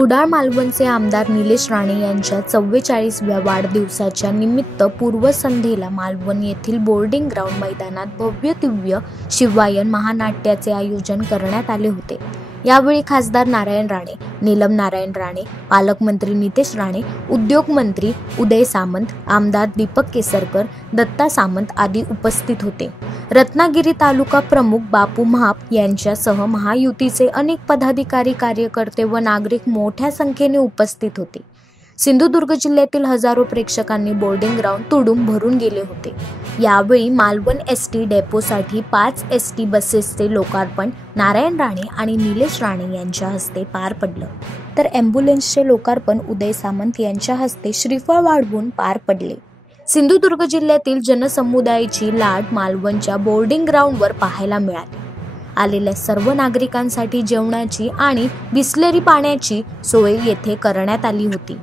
कुडाळ मालवणचे आमदार निलेश राणे यांच्या 44व्या वाढदिवसाच्या निमित्त पूर्वसंध्येला मालवण येथील बोर्डिंग ग्राउंड मैदानात भव्य दिव्य शिववायन महानाट्याचे आयोजन करण्यात आले होते। यावेळी खासदार नारायण राणे, नीलम नारायण राणे, पालकमंत्री नितेश राणे, उद्योग मंत्री उदय सामंत, आमदार दीपक केसरकर, दत्ता सामंत आदी उपस्थित होते। रत्नागिरी तालुका प्रमुख बापू महाप यांच्यासह महायुतीचे अनेक पदाधिकारी, कार्यकर्ते व नागरिक मोठ्या संख्येने उपस्थित होते। सिंधुदुर्ग जिल्ह्यातील हजारो प्रेक्षकांनी बोर्डिंग ग्राउंड तुडूंब भरून गेले होते। यावेळी मालवण एसटी डेपोसाठी 5 एसटी बसेसचे लोकार्पण नारायण राणे आणि निलेश राणे यांच्या हस्ते पार पडलं, तर ॲम्ब्युलन्सचे लोकार्पण उदय सामंत यांच्या हस्ते श्रीफळ वाढवून पार पडले। सिंधुदुर्ग जिल्ह्यातील जनसमुदायाची लाट मालवणच्या बोर्डिंग ग्राउंडवर पाहायला मिळाली। आलेल्या सर्व नागरिकांसाठी जेवणाची आणि बिसलेरी पाण्याची सोय येथे करण्यात आली होती।